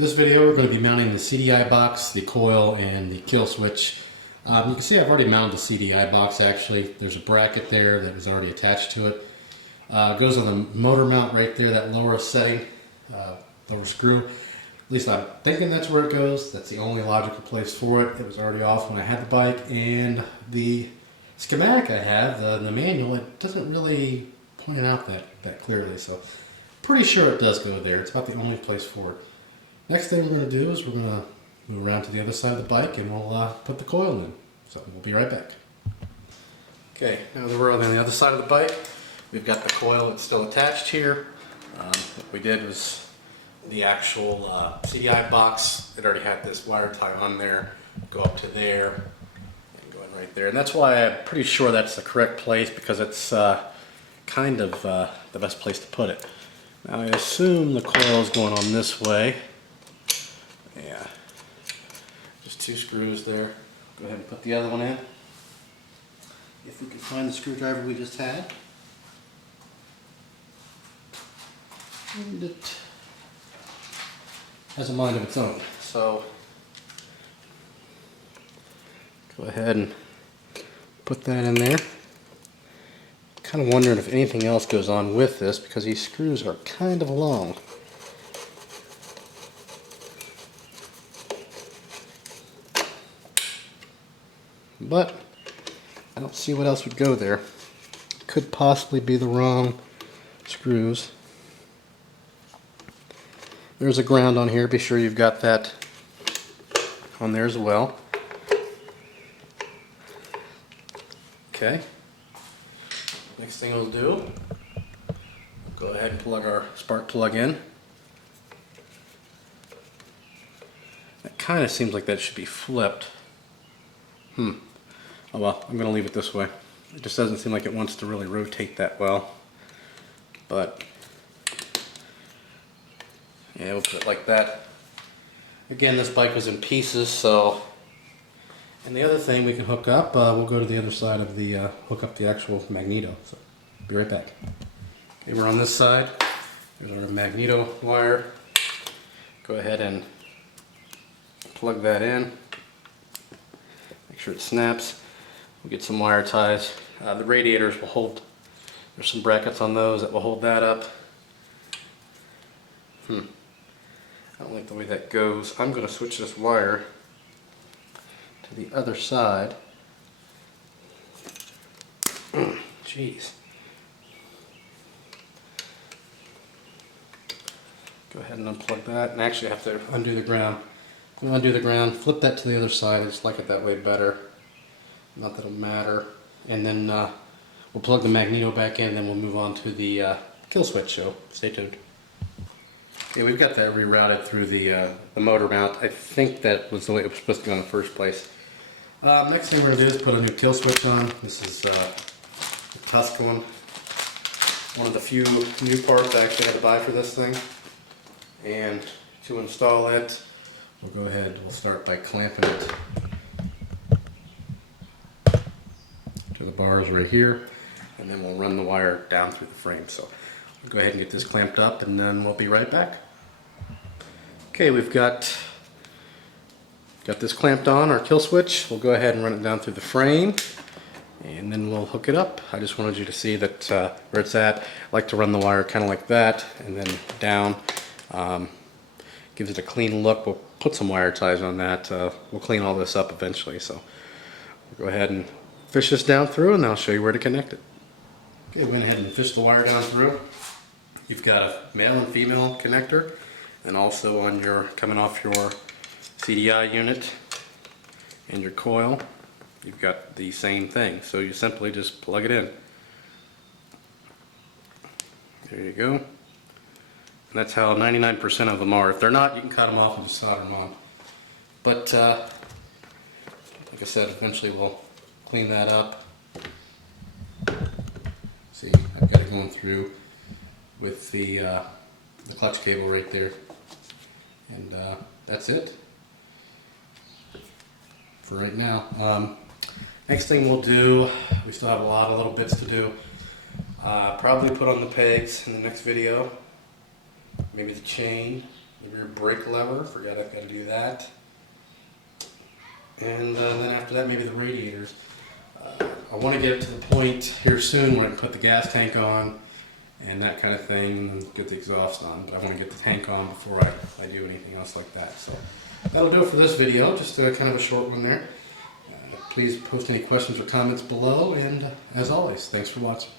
This video we're going to be mounting the CDI box, the coil, and the kill switch. You can see I've already mounted the CDI box actually. There's a bracket there that is already attached to it. It goes on the motor mount right there, that lower setting, lower screw. At least I'm thinking that's where it goes. That's the only logical place for it. It was already off when I had the bike, and the schematic I have, the manual, it doesn't really point it out that clearly. So pretty sure it does go there. It's about the only place for it. Next thing we're going to do is we're going to move around to the other side of the bike and we'll put the coil in. So we'll be right back. Okay, now that we're on the other side of the bike, we've got the coil that's still attached here. What we did was the actual CDI box, it already had this wire tie on there, go up to there, and go in right there. And that's why I'm pretty sure that's the correct place, because it's kind of the best place to put it. Now I assume the coil is going on this way. Yeah, just two screws there. Go ahead and put the other one in. If we can find the screwdriver we just had. And it has a mind of its own. So go ahead and put that in there. Kind of wondering if anything else goes on with this, because these screws are kind of long. But I don't see what else would go there. Could possibly be the wrong screws. There's a ground on here. Be sure you've got that on there as well. Okay. Next thing we'll do, go ahead and plug our spark plug in. It kind of seems like that should be flipped. Oh well, I'm going to leave it this way. It just doesn't seem like it wants to really rotate that well. But yeah, we'll put it like that. Again, this bike was in pieces, so. And the other thing we can hook up, we'll go to the other side of the, hook up the actual Magneto. So, be right back. Okay, we're on this side. There's our Magneto wire. Go ahead and plug that in. Make sure it snaps. We'll get some wire ties. The radiators will hold, there's some brackets on those that will hold that up. I don't like the way that goes. I'm going to switch this wire to the other side. Jeez. Go ahead and unplug that, and actually I have to undo the ground. I'm going to undo the ground, flip that to the other side. I just like it that way better. Not that it'll matter. And then we'll plug the Magneto back in, and then we'll move on to the kill switch, so stay tuned. Okay, we've got that rerouted through the motor mount. I think that was the way it was supposed to go in the first place. Next thing we're going to do is put a new kill switch on. This is the Tuscan. One of the few new parts I actually had to buy for this thing. And to install it, we'll go ahead, we'll start by clamping it to the bars right here, and then we'll run the wire down through the frame. So we'll go ahead and get this clamped up, and then we'll be right back. Okay, we've got this clamped on, our kill switch. We'll go ahead and run it down through the frame, and then we'll hook it up. I just wanted you to see that where it's at. I like to run the wire kind of like that, and then down. Gives it a clean look. We'll put some wire ties on that. We'll clean all this up eventually. So we'll go ahead and fish this down through, and then I'll show you where to connect it. Okay, we went ahead and fished the wire down through. You've got a male and female connector, and also on your, coming off your CDI unit and your coil, you've got the same thing. So you simply just plug it in. There you go. And that's how 99% of them are. If they're not, you can cut them off and just solder them on. But like I said, eventually we'll clean that up. See, I've got it going through with the clutch cable right there. And that's it for right now. Next thing we'll do, we still have a lot of little bits to do. Probably put on the pegs in the next video. Maybe the chain. The rear brake lever, forgot I've got to do that. And then after that, maybe the radiators. I want to get to the point here soon where I can put the gas tank on and that kind of thing, and get the exhaust on. But I want to get the tank on before I do anything else like that. So that'll do it for this video, just kind of a short one there. Please post any questions or comments below, and as always, thanks for watching.